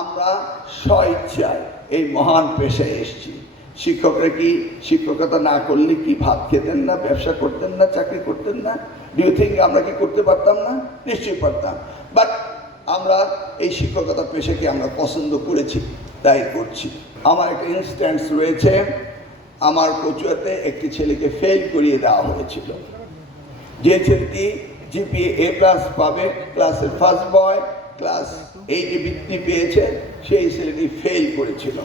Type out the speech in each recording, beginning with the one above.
আমরা স্বইচ্ছায় এই মহান পেশায় এসেছি। শিক্ষকরা কি শিক্ষকতা না করলে কি ভাত খেতেন না, ব্যবসা করতেন না, চাকরি করতেন না? ডু ইউ থিঙ্ক আমরা কি করতে পারতাম না? নিশ্চয়ই পারতাম। বাট আমরা এই শিক্ষকতা পেশাকে আমরা পছন্দ করেছি, তাই করছি। আমার একটা ইনস্ট্যান্স রয়েছে। আমার কচুয়াতে একটি ছেলেকে ফেল করিয়ে দেওয়া হয়েছিল। যে ছেলেটি জিপিএ A+ পাবে, ক্লাসের ফার্স্ট বয়, ক্লাস 8-এ বৃত্তি পেয়েছে, সেই ছেলেটি ফেল করেছিল।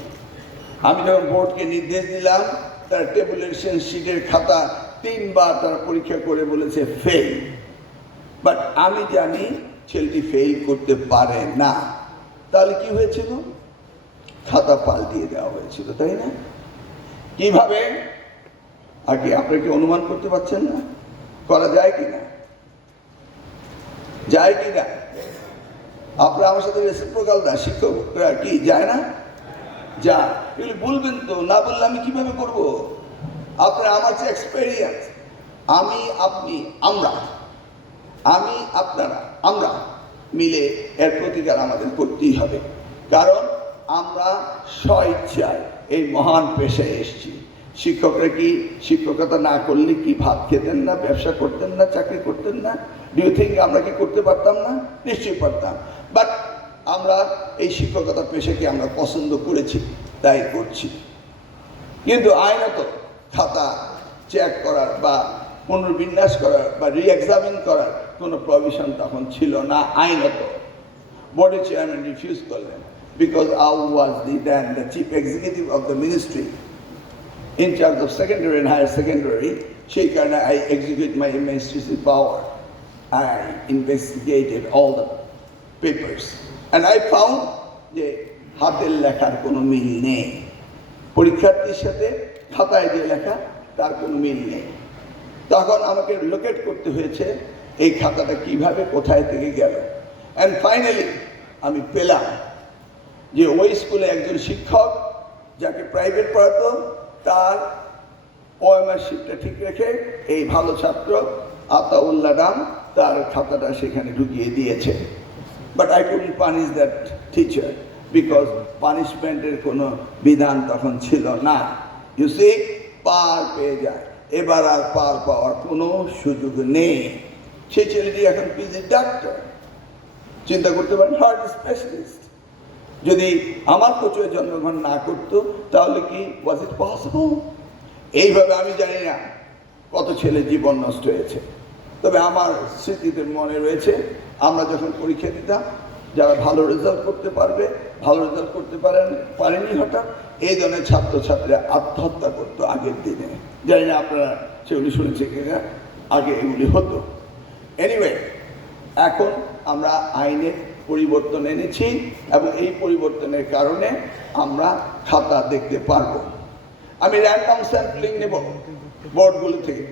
আমি যখন বোর্ডকে নির্দেশ দিলাম, তার টেবুলেশন শিটের খাতা 3 বার তারা পরীক্ষা করে বলেছে ফেল। বাট আমি জানি ছেলেটি ফেল করতে পারে না। তাহলে কি হয়েছিল? খাতা পাল্টিয়ে দেওয়া হয়েছিল, তাই না? কিভাবে? আগে আপনি কি অনুমান করতে পারছেন না? করা যায় কিনা? যায় কিনা? আপনারা আমার সাথে রেসিপ্রোকাল না, শিক্ষকরা কি যায় না? যা এগুলি বলবেন তো, না বললে আমি কিভাবে করব? আপনার আমার যে এক্সপেরিয়েন্স, আমি আপনি আমরা আমি আপনারা আমরা মিলে এর প্রতিকার আমাদের করতেই হবে। কারণ আমরা স্বইচ্ছায় এই মহান পেশায় এসেছি। শিক্ষকরা কি শিক্ষকতা না করলে কি ভাত খেতেন না, ব্যবসা করতেন না, চাকরি করতেন না? ডু ইউ থিঙ্ক আমরা কি করতে পারতাম না? নিশ্চয়ই পারতাম। বাট আমরা এই শিক্ষকতা পেশাকে আমরা পছন্দ করেছি, তাই করছি। কিন্তু আইনত খাতা চেক করার বা পুনর্বিন্যাস করার বা রি-এক্সামিন করার কোনো প্রভিশন তখন ছিল না আইনত। বোর্ডের চেয়ারম্যান রিফিউজ করলেন, because I was then the chief executive of the ministry in charge of secondary and higher secondary. সেই কারণে I execute my administrative power. I investigated all the papers and I found যে হাতের লেখার কোনো মিল নেই। পরীক্ষার্থীর সাথে খাতায় যে লেখা তার কোনো মিল নেই। তখন আমাকে লোকেট করতে হয়েছে এই খাতাটা কিভাবে কোথায় থেকে গেল। অ্যান্ড ফাইনালি আমি পেলাম যে ওই স্কুলে একজন শিক্ষক যাকে প্রাইভেট পড়াতো, তার ওএমআর শিটটা ঠিক রেখে এই ভালো ছাত্র আতাউল্লাহ নাম তার খাতাটা সেখানে ঢুকিয়ে দিয়েছে। But I couldn't punish that teacher because পানিশমেন্টের কোনো বিধান তখন ছিল না। ইউ সি, পার পেয়ে যায়, এবার আর পার পাওয়ার কোনো সুযোগ নেই। সেই ছেলেটি এখন পিজি ডাক্তার। চিন্তা করতে পারেন, হার্ট স্পেশালিস্ট। যদি আমার কচুয়ে জন্মগ্রহণ না করতো তাহলে কি ওয়াজ ইট পসিবল? এইভাবে আমি জানি না কত ছেলে জীবন নষ্ট হয়েছে। তবে আমার স্মৃতিতে মনে রয়েছে, আমরা যখন পরীক্ষা দিতাম, যারা ভালো রেজাল্ট করতে পারবে, ভালো রেজাল্ট করতে পারেনি হঠাৎ, এই ধরনের ছাত্রছাত্রীরা আত্মহত্যা করতো আগের দিনে। জানি না আপনারা সেগুলি শুনেছে কিনা, আগে এগুলি হতো। এনিওয়ে, এখন আমরা আইনের পরিবর্তন এনেছি এবং এই পরিবর্তনের কারণে আমরা খাতা দেখতে পারবো। আমি র্যান্ডম স্যাম্পলিং নেব বোর্ডগুলো থেকে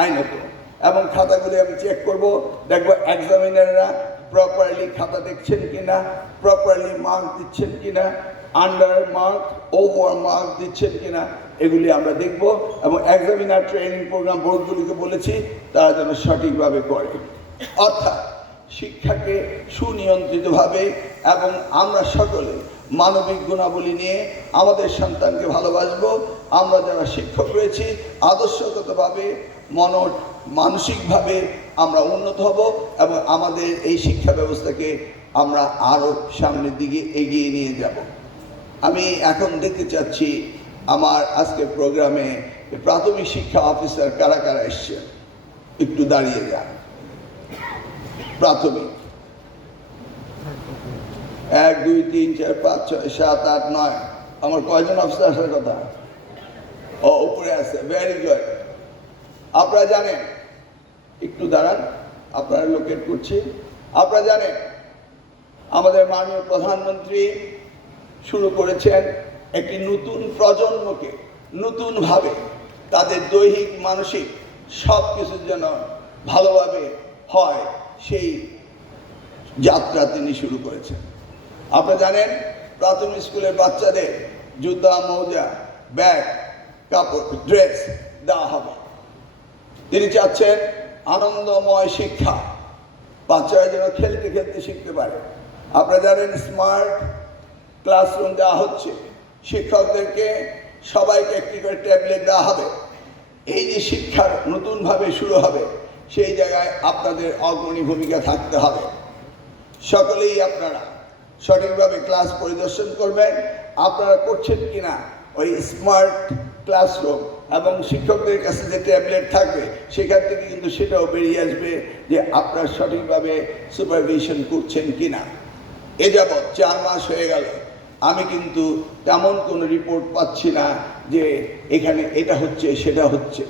আইনত, এবং খাতাগুলি আমি চেক করব, দেখবো এক্সামিনাররা প্রপারলি খাতা দেখছেন কিনা, প্রপারলি মার্ক দিচ্ছেন কিনা, আন্ডার মার্ক, ওভার মার্ক দিচ্ছেন কিনা, এগুলি আমরা দেখব। এবং এক্সামিনার ট্রেনিং প্রোগ্রাম বোর্ডগুলিকে বলেছি তারা যেন সঠিকভাবে করে। অর্থাৎ শিক্ষাকে সুনিয়ন্ত্রিতভাবে এবং আমরা সকলে মানবিক গুণাবলী নিয়ে আমাদের সন্তানকে ভালোবাসবো। আমরা যারা শিক্ষক রয়েছি আদর্শগতভাবে মানসিকভাবে আমরা উন্নত হব এবং আমাদের এই শিক্ষা ব্যবস্থাকে আমরা আরও সামনের দিকে এগিয়ে নিয়ে যাব। আমি এখন দেখতে চাচ্ছি আমার আজকের প্রোগ্রামে প্রাথমিক শিক্ষা অফিসার কারা কারা এসছে, একটু দাঁড়িয়ে যান। প্রাথমিক 1 2 3 4 5 6 7 8 9, আমার কয়জন অফিসার আসার কথা? ও উপরে আছে, ভেরি গুড। আপনারা জানেন, একটু দাঁড়ান, আপনারা লোকেট করছি। আপনারা জানেন আমাদের মাননীয় প্রধানমন্ত্রী শুরু করেছেন একটি নতুন প্রজন্মকে নতুনভাবে তাদের দৈহিক মানসিক সব কিছুর জন্য ভালোভাবে হয়, সেই যাত্রা তিনি শুরু করেছেন। আপনারা জানেন প্রাথমিক স্কুলের বাচ্চাদের জুতা, মোজা, ব্যাগ, কাপড়, ড্রেস দেওয়া হবে। তিনি চাচ্ছেন আনন্দময় শিক্ষা, বাচ্চারা যেন খেলতে খেলতে শিখতে পারে। আপনারা জানেন স্মার্ট ক্লাসরুম দেওয়া হচ্ছে, শিক্ষকদেরকে সবাইকে একটি করে ট্যাবলেট দেওয়া হবে। এই যে শিক্ষার নতুনভাবে শুরু হবে, সেই জায়গায় আপনাদের অগ্রণী ভূমিকা থাকতে হবে। সকলেই আপনারা সঠিকভাবে ক্লাস পরিদর্শন করবেন, আপনারা করছেন কিনা ওই স্মার্ট ক্লাসরুম, এবং শিক্ষকদের কাছে যে ট্যাবলেট থাকবে সেখান থেকে কিন্তু সেটাও বেরিয়ে আসবে যে আপনারা সঠিকভাবে সুপারভিশন করছেন কিনা। এ যাবৎ 4 মাস হয়ে গেল, আমি কিন্তু তেমন কোনো রিপোর্ট পাচ্ছি না যে এখানে এটা হচ্ছে সেটা হচ্ছে।